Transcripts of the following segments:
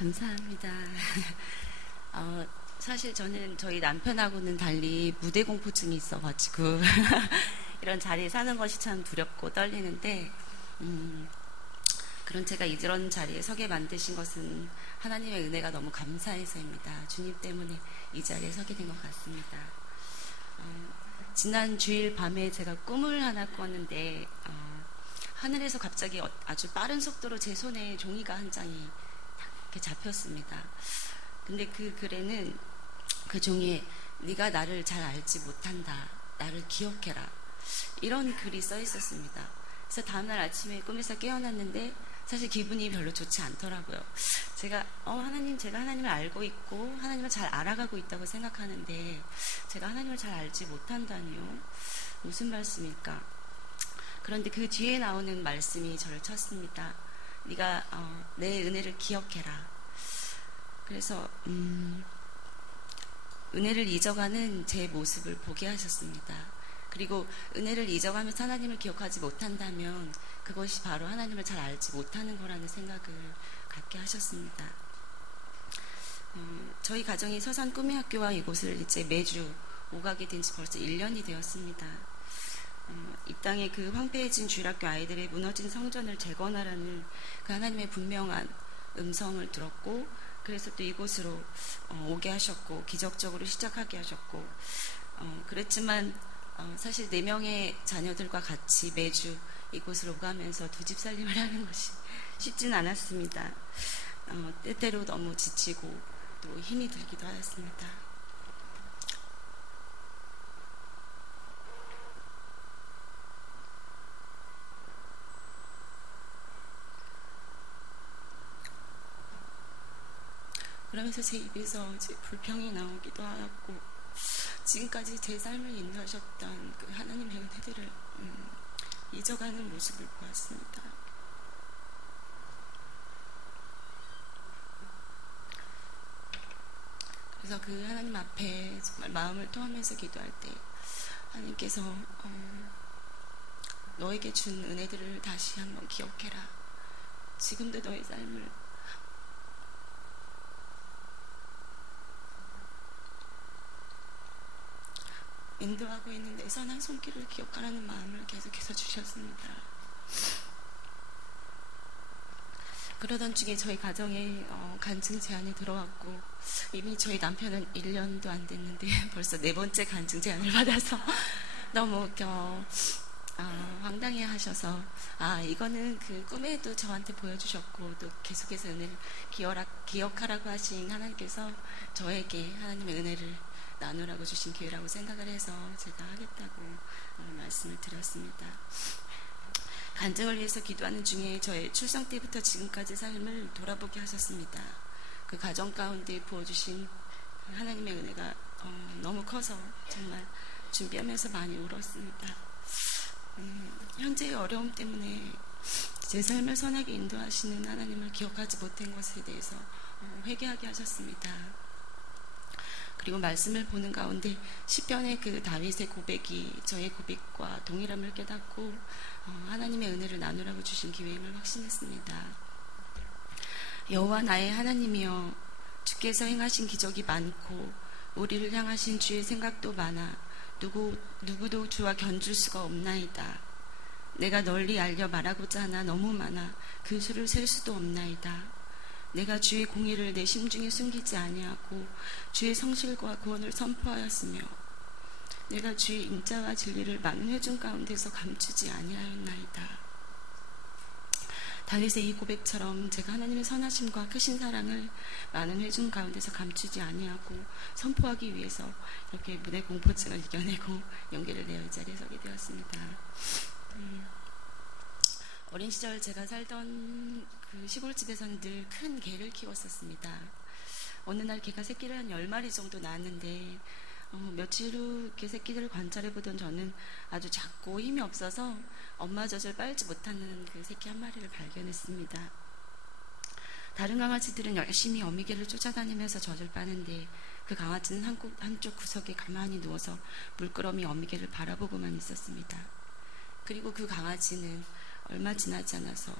감사합니다. 사실 저는 저희 남편하고는 달리 무대 공포증이 있어가지고 이런 자리에 사는 것이 참 두렵고 떨리는데 그런 제가 이런 자리에 서게 만드신 것은 하나님의 은혜가 너무 감사해서입니다. 주님 때문에 이 자리에 서게 된 것 같습니다. 지난 주일 밤에 제가 꿈을 하나 꿨는데 하늘에서 갑자기 아주 빠른 속도로 제 손에 종이가 한 장이 이렇게 잡혔습니다. 근데 그 글에는 그 종이에 네가 나를 잘 알지 못한다. 나를 기억해라. 이런 글이 써 있었습니다. 그래서 다음날 아침에 꿈에서 깨어났는데 사실 기분이 별로 좋지 않더라고요. 제가 제가 하나님을 알고 있고 하나님을 잘 알아가고 있다고 생각하는데 제가 하나님을 잘 알지 못한다니요. 무슨 말씀일까? 그런데 그 뒤에 나오는 말씀이 저를 쳤습니다. 네가 내 은혜를 기억해라. 그래서 은혜를 잊어가는 제 모습을 보게 하셨습니다. 그리고 은혜를 잊어가면서 하나님을 기억하지 못한다면 그것이 바로 하나님을 잘 알지 못하는 거라는 생각을 갖게 하셨습니다. 저희 가정이 서산 꿈의 학교와 이곳을 이제 매주 오가게 된 지 벌써 1년이 되었습니다. 이 땅에 그 황폐해진 주일학교 아이들의 무너진 성전을 재건하라는 그 하나님의 분명한 음성을 들었고, 그래서 또 이곳으로 오게 하셨고 기적적으로 시작하게 하셨고, 그랬지만 사실 4명의 자녀들과 같이 매주 이곳으로 오가면서 두 집 살림을 하는 것이 쉽지는 않았습니다. 때때로 너무 지치고 또 힘이 들기도 하였습니다. 그러면서 제 입에서 이제 불평이 나오기도 하였고, 지금까지 제 삶을 인도하셨던 그 하나님의 은혜들을 잊어가는 모습을 보았습니다. 그래서 그 하나님 앞에 정말 마음을 토하면서 기도할 때 하나님께서 너에게 준 은혜들을 다시 한번 기억해라. 지금도 너의 삶을 인도하고 있는 내 선한 손길을 기억하라는 마음을 계속해서 주셨습니다. 그러던 중에 저희 가정에 간증 제안이 들어왔고, 이미 저희 남편은 1년도 안 됐는데 벌써 4번째 간증 제안을 받아서 너무 황당해 하셔서, 이거는 그 꿈에도 저한테 보여주셨고 또 계속해서 은혜를 기억하라고 하신 하나님께서 저에게 하나님의 은혜를 나누라고 주신 기회라고 생각을 해서 제가 하겠다고 말씀을 드렸습니다. 간증을 위해서 기도하는 중에 저의 출생 때부터 지금까지 삶을 돌아보게 하셨습니다. 그 가정 가운데 부어주신 하나님의 은혜가 너무 커서 정말 준비하면서 많이 울었습니다. 현재의 어려움 때문에 제 삶을 선하게 인도하시는 하나님을 기억하지 못한 것에 대해서 회개하게 하셨습니다. 그리고 말씀을 보는 가운데 시편의 그 다윗의 고백이 저의 고백과 동일함을 깨닫고 하나님의 은혜를 나누라고 주신 기회임을 확신했습니다. 여호와 나의 하나님이여, 주께서 행하신 기적이 많고 우리를 향하신 주의 생각도 많아 누구도 주와 견줄 수가 없나이다. 내가 널리 알려 말하고자 하나 너무 많아 그 수를 셀 수도 없나이다. 내가 주의 공의를 내 심중에 숨기지 아니하고 주의 성실과 구원을 선포하였으며 내가 주의 인자와 진리를 많은 회중 가운데서 감추지 아니하였나이다. 다윗의 이 고백처럼 제가 하나님의 선하심과 크신 사랑을 많은 회중 가운데서 감추지 아니하고 선포하기 위해서 이렇게 무대 공포증을 이겨내고 용기를 내어 이 자리에 서게 되었습니다. 어린 시절 제가 살던 그 시골집에서는 늘 큰 개를 키웠었습니다. 어느 날 개가 새끼를 한 10마리 정도 낳았는데 며칠 후 개 새끼들을 관찰해보던 저는 아주 작고 힘이 없어서 엄마 젖을 빨지 못하는 그 새끼 한 마리를 발견했습니다. 다른 강아지들은 열심히 어미개를 쫓아다니면서 젖을 빠는데 그 강아지는 한쪽 구석에 가만히 누워서 물끄러미 어미개를 바라보고만 있었습니다. 그리고 그 강아지는 얼마 지나지 않아서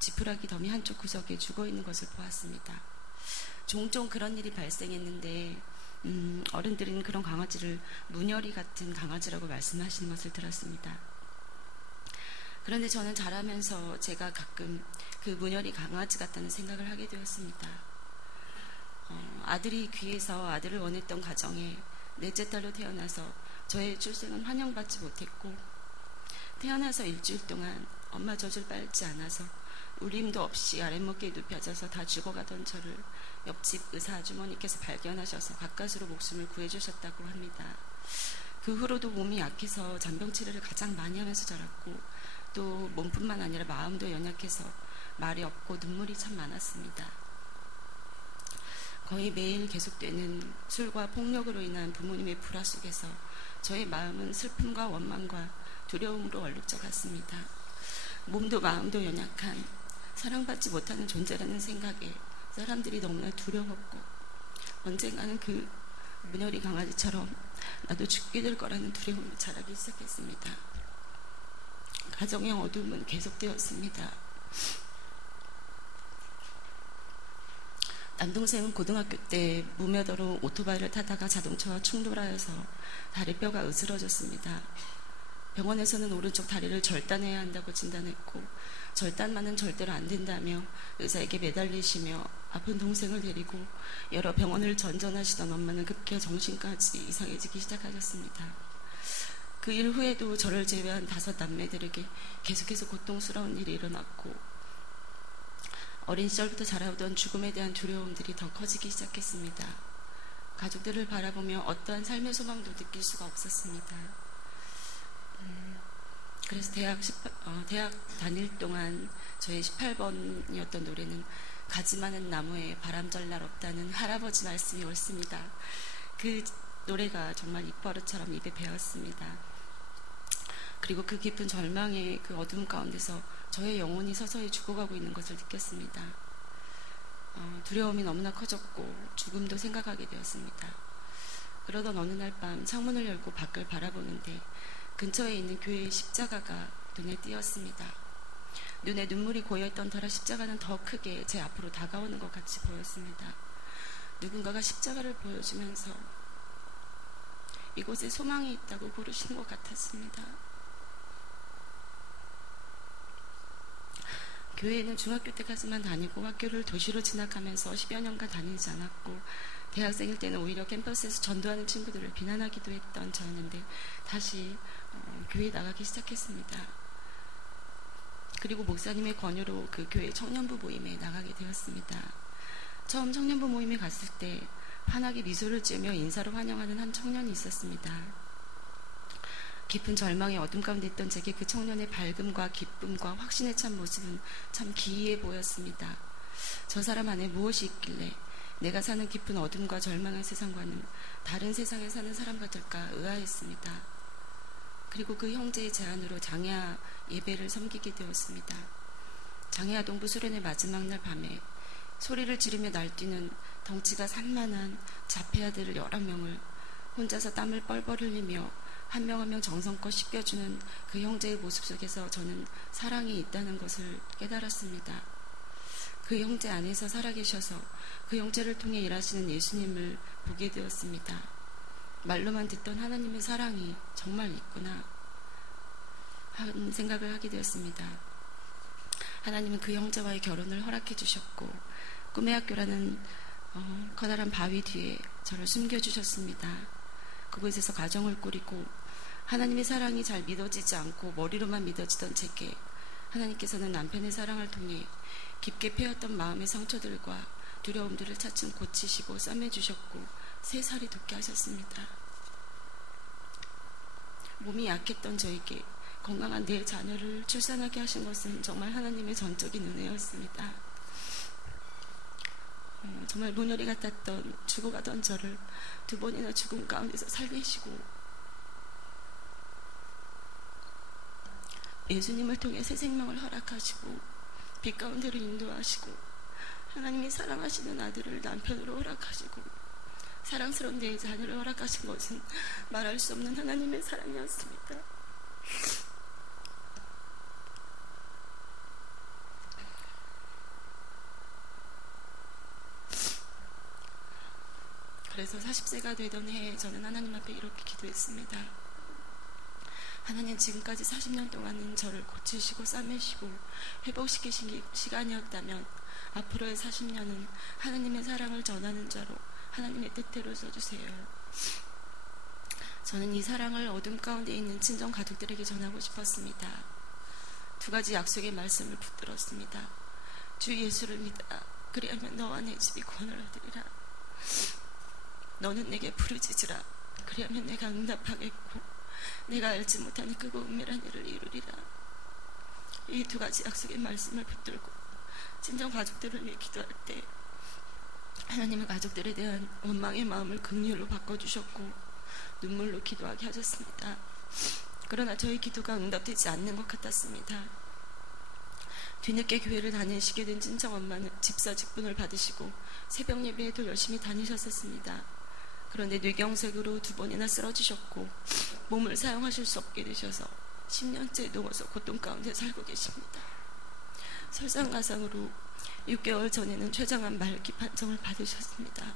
지푸라기 더미 한쪽 구석에 죽어있는 것을 보았습니다. 종종 그런 일이 발생했는데 어른들은 그런 강아지를 문열이 같은 강아지라고 말씀하시는 것을 들었습니다. 그런데 저는 자라면서 제가 가끔 그 문열이 강아지 같다는 생각을 하게 되었습니다. 아들이 귀해서 아들을 원했던 가정에 넷째 딸로 태어나서 저의 출생은 환영받지 못했고, 태어나서 일주일 동안 엄마 젖을 빨지 않아서 울림도 없이 아랫목에 눕혀져서 다 죽어가던 저를 옆집 의사 아주머니께서 발견하셔서 가까스로 목숨을 구해주셨다고 합니다. 그 후로도 몸이 약해서 잔병 치료를 가장 많이 하면서 자랐고, 또 몸뿐만 아니라 마음도 연약해서 말이 없고 눈물이 참 많았습니다. 거의 매일 계속되는 술과 폭력으로 인한 부모님의 불화 속에서 저의 마음은 슬픔과 원망과 두려움으로 얼룩져 갔습니다. 몸도 마음도 연약한, 사랑받지 못하는 존재라는 생각에 사람들이 너무나 두려웠고, 언젠가는 그 문열이 강아지처럼 나도 죽게 될 거라는 두려움이 자라기 시작했습니다. 가정의 어둠은 계속되었습니다. 남동생은 고등학교 때 무몇어로 오토바이를 타다가 자동차와 충돌하여서 다리뼈가 으스러졌습니다. 병원에서는 오른쪽 다리를 절단해야 한다고 진단했고, 절단만은 절대로 안 된다며 의사에게 매달리시며 아픈 동생을 데리고 여러 병원을 전전하시던 엄마는 급기야 정신까지 이상해지기 시작하셨습니다. 그 일 후에도 저를 제외한 5 남매들에게 계속해서 고통스러운 일이 일어났고, 어린 시절부터 자라오던 죽음에 대한 두려움들이 더 커지기 시작했습니다. 가족들을 바라보며 어떠한 삶의 소망도 느낄 수가 없었습니다. 그래서 대학 다닐 동안 저의 18번이었던 노래는 가지 많은 나무에 바람절 날 없다는 할아버지 말씀이 옳습니다. 그 노래가 정말 입버릇처럼 입에 배었습니다. 그리고 그 깊은 절망의 그 어둠 가운데서 저의 영혼이 서서히 죽어가고 있는 것을 느꼈습니다. 두려움이 너무나 커졌고 죽음도 생각하게 되었습니다. 그러던 어느 날 밤 창문을 열고 밖을 바라보는데 근처에 있는 교회의 십자가가 눈에 띄었습니다. 눈에 눈물이 고여있던 터라 십자가는 더 크게 제 앞으로 다가오는 것 같이 보였습니다. 누군가가 십자가를 보여주면서 이곳에 소망이 있다고 부르시는 것 같았습니다. 교회에는 중학교 때까지만 다니고 학교를 도시로 진학하면서 10여 년간 다니지 않았고, 대학생일 때는 오히려 캠퍼스에서 전도하는 친구들을 비난하기도 했던 저였는데 다시 교회에 나가기 시작했습니다. 그리고 목사님의 권유로 그 교회 청년부 모임에 나가게 되었습니다. 처음 청년부 모임에 갔을 때 환하게 미소를 지으며 인사로 환영하는 한 청년이 있었습니다. 깊은 절망의 어둠 가운데 있던 제게 그 청년의 밝음과 기쁨과 확신에 찬 모습은 참 기이해 보였습니다. 저 사람 안에 무엇이 있길래 내가 사는 깊은 어둠과 절망의 세상과는 다른 세상에 사는 사람 같을까 의아했습니다. 그리고 그 형제의 제안으로 장애아 예배를 섬기게 되었습니다. 장애아 동부 수련회 마지막 날 밤에 소리를 지르며 날뛰는 덩치가 산만한 자폐아들 여러 명을 혼자서 땀을 뻘뻘 흘리며 한 명 한 명 정성껏 씻겨주는 그 형제의 모습 속에서 저는 사랑이 있다는 것을 깨달았습니다. 그 형제 안에서 살아계셔서 그 형제를 통해 일하시는 예수님을 보게 되었습니다. 말로만 듣던 하나님의 사랑이 정말 있구나 하는 생각을 하게 되었습니다. 하나님은 그 형제와의 결혼을 허락해 주셨고, 꿈의 학교라는 커다란 바위 뒤에 저를 숨겨주셨습니다. 그곳에서 가정을 꾸리고 하나님의 사랑이 잘 믿어지지 않고 머리로만 믿어지던 제게 하나님께서는 남편의 사랑을 통해 깊게 패였던 마음의 상처들과 두려움들을 차츰 고치시고 싸매주셨고 새 살이 돋게 하셨습니다. 몸이 약했던 저에게 건강한 내 자녀를 출산하게 하신 것은 정말 하나님의 전적인 은혜였습니다. 정말 문열이 같았던 죽어가던 저를 2번이나 죽음 가운데서 살리시고 예수님을 통해 새 생명을 허락하시고 빛 가운데로 인도하시고 하나님이 사랑하시는 아들을 남편으로 허락하시고 사랑스러운 내 자녀를 허락하신 것은 말할 수 없는 하나님의 사랑이었습니다. 그래서 40세가 되던 해에 저는 하나님 앞에 이렇게 기도했습니다. 하나님, 지금까지 40년 동안은 저를 고치시고 싸매시고 회복시키신 시간이었다면 앞으로의 40년은 하나님의 사랑을 전하는 자로 하나님의 뜻대로 써주세요. 저는 이 사랑을 어둠 가운데 있는 친정 가족들에게 전하고 싶었습니다. 두 가지 약속의 말씀을 붙들었습니다. 주 예수를 믿어라. 그리하면 너와 내 집이 구원을 얻으리라. 너는 내게 부르짖으라. 그리하면 내가 응답하겠고 내가 알지 못하는 크고 은밀한 일을 이루리라. 이 두 가지 약속의 말씀을 붙들고 친정 가족들을 위해 기도할 때 하나님은 가족들에 대한 원망의 마음을 긍휼로 바꿔주셨고 눈물로 기도하게 하셨습니다. 그러나 저희 기도가 응답되지 않는 것 같았습니다. 뒤늦게 교회를 다니시게 된 친정엄마는 집사 직분을 받으시고 새벽 예배에도 열심히 다니셨었습니다. 그런데 뇌경색으로 2번이나 쓰러지셨고 몸을 사용하실 수 없게 되셔서 10년째 누워서 고통 가운데 살고 계십니다. 설상가상으로 6개월 전에는 췌장암 말기 판정을 받으셨습니다.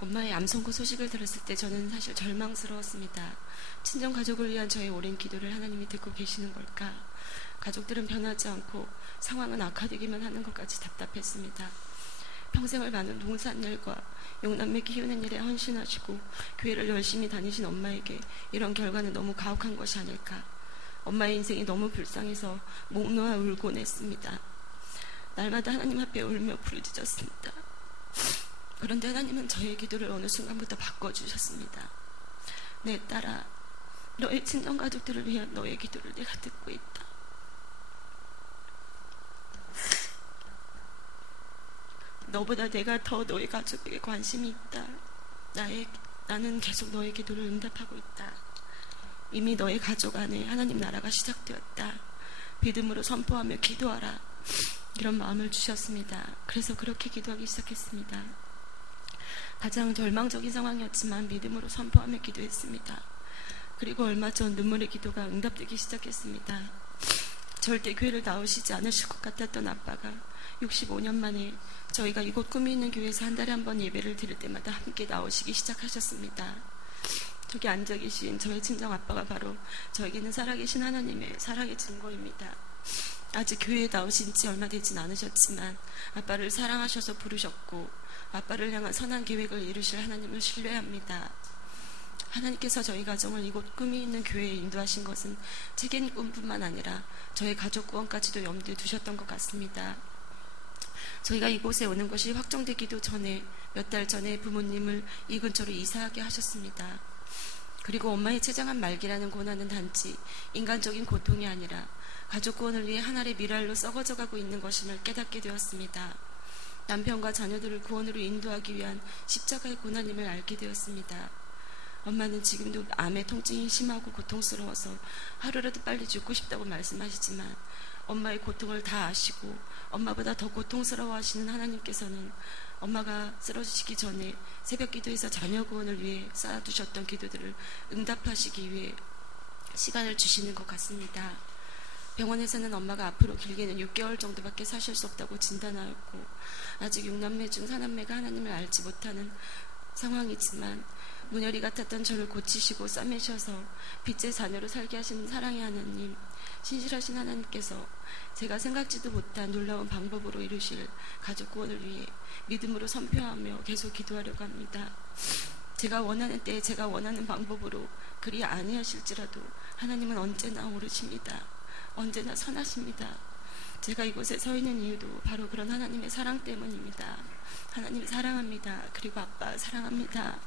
엄마의 암 선고 소식을 들었을 때 저는 사실 절망스러웠습니다. 친정 가족을 위한 저의 오랜 기도를 하나님이 듣고 계시는 걸까? 가족들은 변하지 않고 상황은 악화되기만 하는 것까지 답답했습니다. 평생을 많은 농산일과 용남매 키우는 일에 헌신하시고 교회를 열심히 다니신 엄마에게 이런 결과는 너무 가혹한 것이 아닐까? 엄마의 인생이 너무 불쌍해서 목 놓아 울곤 했습니다. 날마다 하나님 앞에 울며 부르짖었습니다. 그런데 하나님은 저의 기도를 어느 순간부터 바꿔주셨습니다. 내 딸아, 너의 친정가족들을 위한 너의 기도를 내가 듣고 있다. 너보다 내가 더 너의 가족에게 관심이 있다. 나는 계속 너의 기도를 응답하고 있다. 이미 너의 가족 안에 하나님 나라가 시작되었다. 믿음으로 선포하며 기도하라. 이런 마음을 주셨습니다. 그래서 그렇게 기도하기 시작했습니다. 가장 절망적인 상황이었지만 믿음으로 선포하며 기도했습니다. 그리고 얼마 전 눈물의 기도가 응답되기 시작했습니다. 절대 교회를 나오시지 않으실 것 같았던 아빠가 65년 만에 저희가 이곳 꿈이 있는 교회에서 한 달에 한 번 예배를 드릴 때마다 함께 나오시기 시작하셨습니다. 저기 앉아 계신 저의 친정 아빠가 바로 저에게는 살아계신 하나님의 사랑의 증거입니다. 아직 교회에 나오신 지 얼마 되진 않으셨지만 아빠를 사랑하셔서 부르셨고 아빠를 향한 선한 계획을 이루실 하나님을 신뢰합니다. 하나님께서 저희 가정을 이곳 꿈이 있는 교회에 인도하신 것은 책임 꿈뿐만 아니라 저의 가족 구원까지도 염두에 두셨던 것 같습니다. 저희가 이곳에 오는 것이 확정되기도 전에 몇 달 전에 부모님을 이 근처로 이사하게 하셨습니다. 그리고 엄마의 췌장암 말기라는 고난은 단지 인간적인 고통이 아니라 가족 구원을 위해 하나의 미랄로 썩어져 가고 있는 것임을 깨닫게 되었습니다. 남편과 자녀들을 구원으로 인도하기 위한 십자가의 고난임을 알게 되었습니다. 엄마는 지금도 암의 통증이 심하고 고통스러워서 하루라도 빨리 죽고 싶다고 말씀하시지만 엄마의 고통을 다 아시고 엄마보다 더 고통스러워하시는 하나님께서는 엄마가 쓰러지시기 전에 새벽 기도에서 자녀 구원을 위해 쌓아두셨던 기도들을 응답하시기 위해 시간을 주시는 것 같습니다. 병원에서는 엄마가 앞으로 길게는 6개월 정도밖에 사실 수 없다고 진단하였고 아직 6남매 중 4남매가 하나님을 알지 못하는 상황이지만 문열이 같았던 저를 고치시고 싸매셔서 빛의 자녀로 살게 하신 사랑의 하나님, 신실하신 하나님께서 제가 생각지도 못한 놀라운 방법으로 이루실 가족 구원을 위해 믿음으로 선포하며 계속 기도하려고 합니다. 제가 원하는 때에 제가 원하는 방법으로 그리 아니하실지라도 하나님은 언제나 오르십니다. 언제나 선하십니다. 제가 이곳에 서 있는 이유도 바로 그런 하나님의 사랑 때문입니다. 하나님 사랑합니다. 그리고 아빠 사랑합니다.